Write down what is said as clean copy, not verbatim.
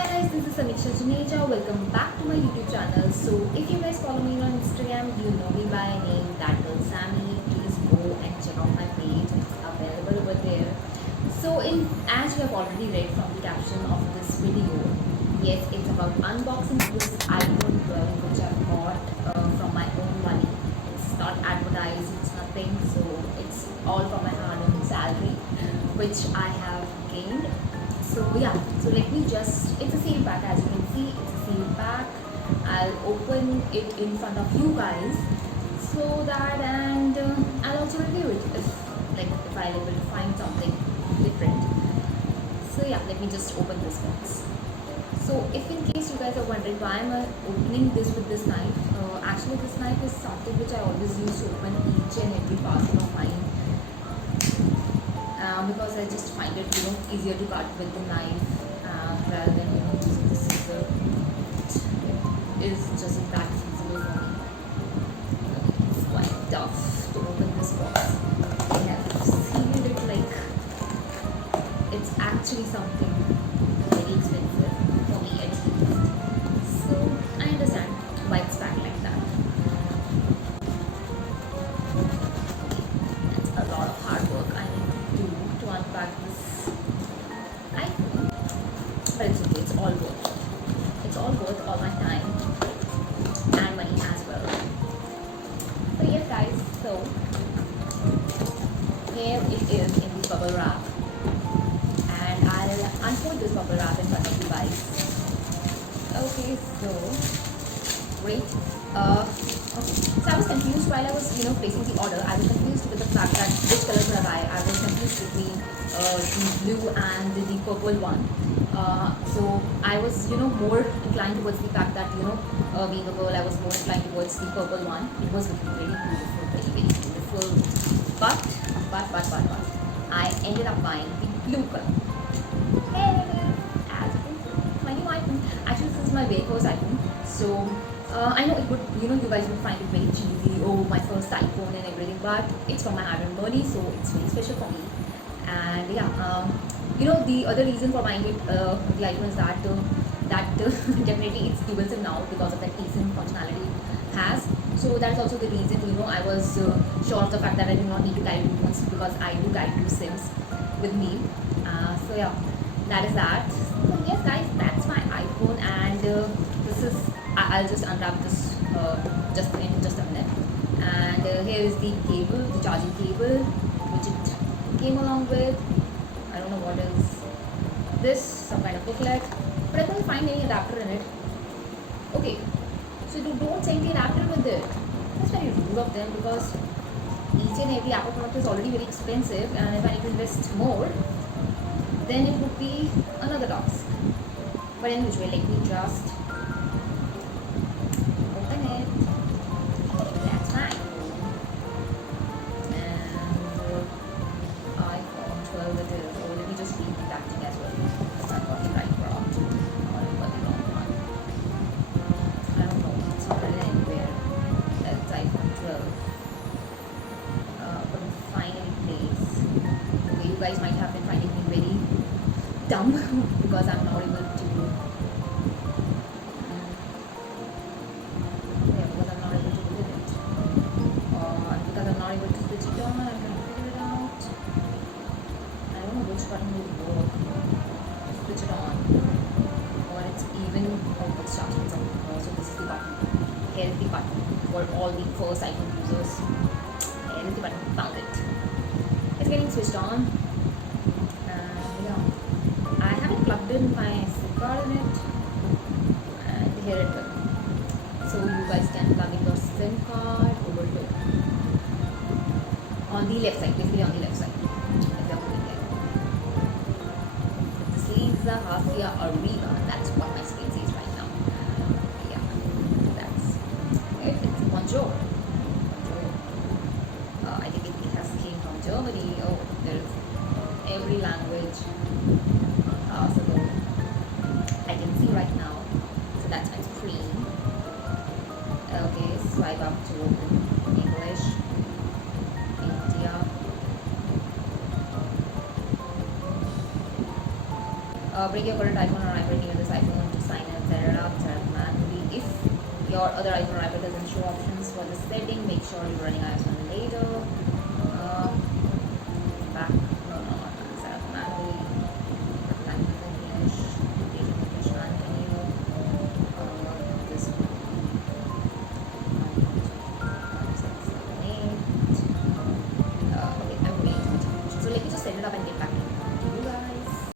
Hi guys, this is Thatgirlsamyy. Welcome back to my YouTube channel. So if you guys follow me on Instagram, you know me by name Thatgirlsamyy. Please go and check out my page. It's available over there. So as you have already read from the caption of this video, yes, it's about unboxing this iPhone 12 which I bought from my own money. It's not advertised, it's nothing. So it's all from my hard-earned salary, which I have gained. So yeah, so let me just, it's a seal pack, as you can see, it's a seal pack. I'll open it in front of you guys so that, and I'll also review it if I'm able to find something different. So yeah, let me just open this box. So if in case you guys are wondering why am I opening this with this knife, actually this knife is something which I always use to open each and every parcel of mine. Because I just find it easier to cut with the knife rather than using the scissor. It is just that feasible for me. It's quite tough to open this box. I have sealed it like it's actually something very expensive for me at least. So I understand why it's packed like that. It's a lot of hard work I need to do to unpack this iPhone, but it's okay, it's all worth it. It's all worth all my time and money as well. So yes guys, so here it is in the bubble wrap, and I'll unfold this bubble wrap in front of you guys. Okay, so wait, okay, so I was confused while I was placing the order. I was confused with the fact that which color should I buy. I was confused between the blue and the purple one. So I was more inclined towards the fact that being a girl, I was more inclined towards the purple one. It was looking very beautiful, very beautiful, but I ended up buying the blue color. Hey, as you can see, my new iPhone. Actually, this is my very first iPhone, so I know it would, you guys would find it very cheesy, oh, my first iPhone and everything, but it's from my hard-earned money, so it's very special for me. And yeah, the other reason for buying it, the iPhone, is that definitely it's dual SIM now because of that eSIM functionality it has. So that's also the reason, I was sure of the fact that I do not need to carry two phones, because I do carry two SIMs with me. So yeah, that is that. So yes guys, that's my iPhone, and this is, I'll just unwrap this just a minute. And here is the cable, the charging cable, which it came along with. I don't know what is this, some kind of booklet, but I couldn't find any adapter in it. Okay, so you don't send the adapter with it. That's very rude of them, because each and every Apple product is already very expensive, and if I need to invest more, then it would be another task. But in which way, let me just open it. That's fine. And iPhone 12 it is. Oh, let me just read the packaging as well. Because I've got the right product or I've got the wrong one. I don't know. It's not written anywhere. That's iPhone 12. Couldn't find any place. Okay, you guys might have been finding me very dumb because I'm not able to. Because I'm not able to do it. Or because I'm not able to switch it on, I'm trying to figure it out. I don't know which button will work to switch it on. Or it's even, oh, it's charging something. So this is the button. Here is the button for all the first iPhone users. Here is the button. Found it. It's getting switched on. I haven't plugged in my SIM card in it, and here it is. So you guys can plug in your SIM card over here on the left side, basically on the left side, if you're putting it. Thatgirlsamyy Arena, that's what my screen says right now. Yeah, that's it. It's bonjour. I think it has came from Germany. Oh, there's every language possible I can see right now. So that's my screen. Okay, swipe up to open English, India. Bring your current iPhone or iPad near this iPhone to sign in, set up manually. If your other iPhone or iPad doesn't show options for this setting, make sure you're running iOS on later.